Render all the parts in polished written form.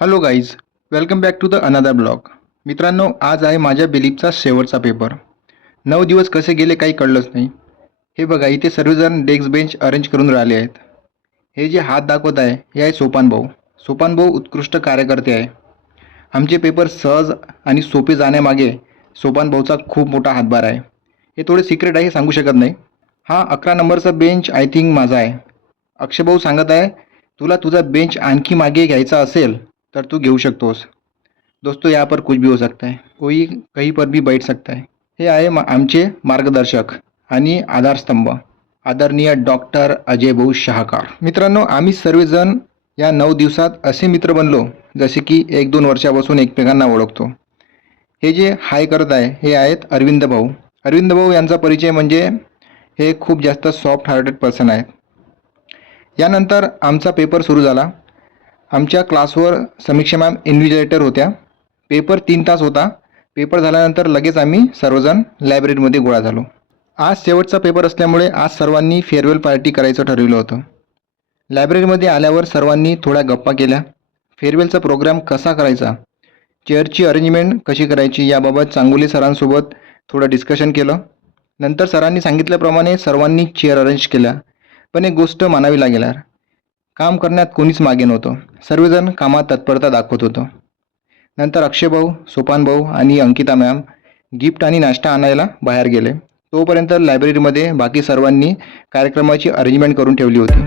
Hello guys, welcome back to the another blog. मित्रांनो, आज आहे माझ्या बिलीपचा शेवटचा पेपर. 9 दिवस कसे गेले काही कळलंच नाही. हे बघा, इथे सर्वजण डेस्क बेंच अरेंज करून राहिले आहेत. हे जे हात दाखवत आहे हे आहे सोपान भाऊ. सोपान भाऊ उत्कृष्ट कार्यकर्ते आहे. आमचे पेपर सहज आणि सोपे जाण्यामागे सोपान भाऊचा खूप मोठा हातभार आहे. हे थोडे सिक्रेट आहे, सांगू शकत नाही. हा 11 नंबरचा बेंच आय थिंक माझा आहे. अक्षय भाऊ सांगत आहे, तुला तुझा बेंच आणखी मागे घ्यायचा असेल तर तू घेऊ शकतोस. दोस्तों, यहाँ पर कुछ भी हो सकता है, कोई कहीं पर भी बैठ सकता है. हे आहे आमचे मार्गदर्शक आणि आधारस्तंभ आदरणीय डॉक्टर अजय भाऊ शहाकार. मित्रांनो, आम्ही सर्वजण या 9 दिवसात असे मित्र बनलो जसे की 1-2 वर्षापासून एकमेकांना ओळखतो. हे जे हाय करत आहे हे आहेत अरविंद भाऊ. अरविंद भाऊ यांचा परिचय म्हणजे हे खूप जास्त सॉफ्ट हार्टेड पर्सन आहेत. यानंतर आमचा पेपर सुरू झाला. आमच्या क्लासवर समीक्षा मॅम इन्व्हिजिलेटर होत्या. पेपर 3 तास होता. पेपर झाल्यानंतर लगेच आम्ही सर्वजण लायब्ररीमध्ये गोळा झालो. आज शेवटचा पेपर असल्यामुळे आज सर्वांनी फेअरवेल पार्टी करायचं ठरवलं होतं. लायब्ररीमध्ये आल्यावर सर्वांनी थोड्या गप्पा केल्या. फेअरवेलचा प्रोग्राम कसा करायचा, चेअरची अरेंजमेंट कशी करायची याबाबत चांगुले सरांसोबत थोडं डिस्कशन केलं. नंतर सरांनी सांगितल्याप्रमाणे सर्वांनी चेअर अरेंज केल्या. पण एक गोष्ट मानावी लागेल, काम करण्यात कोणीच मागे नव्हतं. सर्वजण कामात तत्परता दाखवत होतं. नंतर अक्षय भाऊ, सोपान भाऊ आणि अंकिता मॅम गिफ्ट आणि नाश्ता आणायला बाहेर गेले. तोपर्यंत लायब्ररीमध्ये बाकी सर्वांनी कार्यक्रमाची अरेंजमेंट करून ठेवली होती.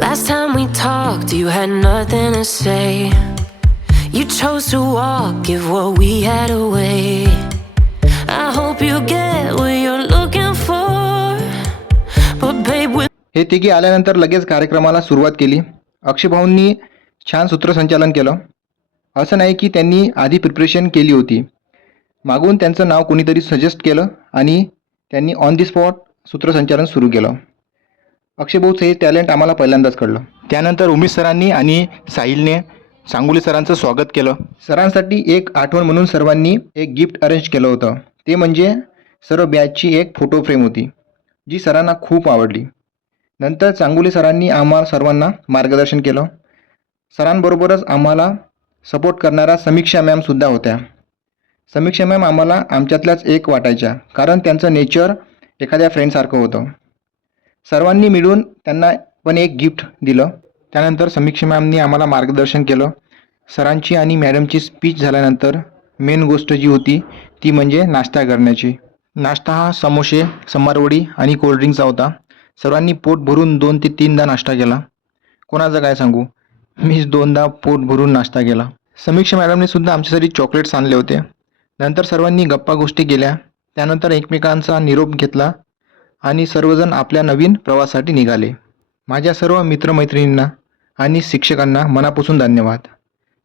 Last time we talked, you had nothing to say. You chose to walk, give what we had away. I hope you get what you're looking for. But babe, हे तिघी आल्यानंतर लगेच कार्यक्रमाला सुरुवात केली. अक्षय भाऊंनी छान सूत्रसंचालन केलं. असं नाही की त्यांनी आधी प्रिपरेशन केली होती. मागून त्यांचं नाव कोणीतरी सजेस्ट केलं आणि त्यांनी ऑन दी स्पॉट सूत्रसंचालन सुरू केलं. अक्षय भाऊचं हे टॅलेंट आम्हाला पहिल्यांदाच कळलं. त्यानंतर उमेश सरांनी आणि साहिलने सांगुले सरांचं स्वागत केलं. सरांसाठी एक आठवण म्हणून सर्वांनी एक गिफ्ट अरेंज केलं होतं. ते म्हणजे सर्व बॅचची एक फोटो फ्रेम होती जी सरांना खूप आवडली. नंतर चांगुले सरांनी आम्हा सर्वांना मार्गदर्शन केलं. सरांबरोबरच आम्हाला सपोर्ट करणाऱ्या समीक्षा मॅमसुद्धा होत्या. समीक्षा मॅम आम्हाला आमच्यातल्याच एक वाटायच्या, कारण त्यांचं नेचर एखाद्या फ्रेंडसारखं होतं. सर्वांनी मिळून त्यांना पण एक गिफ्ट दिलं. त्यानंतर समीक्षा मॅमनी आम्हाला मार्गदर्शन केलं. सरांची आणि मॅडमची स्पीच झाल्यानंतर मेन गोष्ट जी होती ती म्हणजे नाश्ता करण्याची. नाश्ता हा समोसे, समारवडी आणि कोल्ड्रिंकचा होता. सर्वांनी पोट भरून 2 ते 3दा नाश्ता केला. कोणाचं काय सांगू, मीच 2दा पोट भरून नाश्ता केला. समीक्षा मॅडमने सुद्धा आमच्यासाठी चॉकलेट्स आणले होते. नंतर सर्वांनी गप्पा गोष्टी केल्या. त्यानंतर एकमेकांचा निरोप घेतला आणि सर्वजण आपल्या नवीन प्रवासासाठी निघाले. माझ्या सर्व मित्रमैत्रिणींना आणि शिक्षकांना मनापासून धन्यवाद.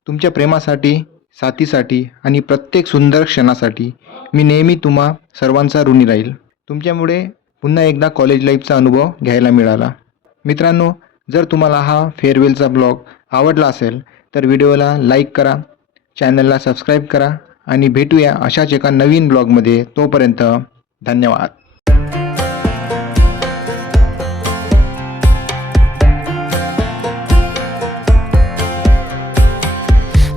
तुमच्या प्रेमासाठी, साथीसाठी आणि प्रत्येक सुंदर क्षणासाठी मी नेहमी तुम्हा सर्वांचा ऋणी राहील. तुमच्यामुळे पुन्हा एकदा कॉलेज लाईफचा अनुभव घ्यायला मिळाला. मित्रांनो, जर तुम्हाला हा फेअरवेलचा ब्लॉग आवडला असेल तर व्हिडिओला लाईक करा, चॅनलला सबस्क्राईब करा आणि भेटूया अशाच एका नवीन ब्लॉगमध्ये. तोपर्यंत धन्यवाद.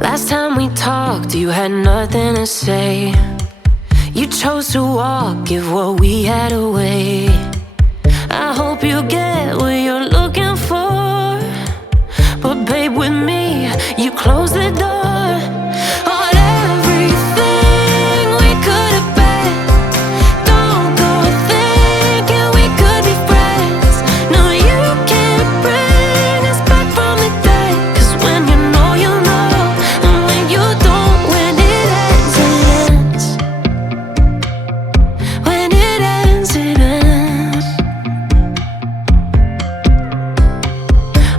last time we talked, you had nothing to say. You chose to walk, give what we had away. I hope you get what you're looking for. But babe, with me, you close the door on everything we could have been. Don't go thinking we could be friends. No, you can't bring us back from the dead. 'Cause when you know, you know. And when you don't, when it ends, it ends. When it ends, it ends.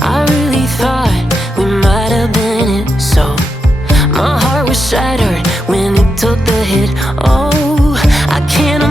I really thought we might have been it, so my heart was shattered when it took the hit. Oh, I can't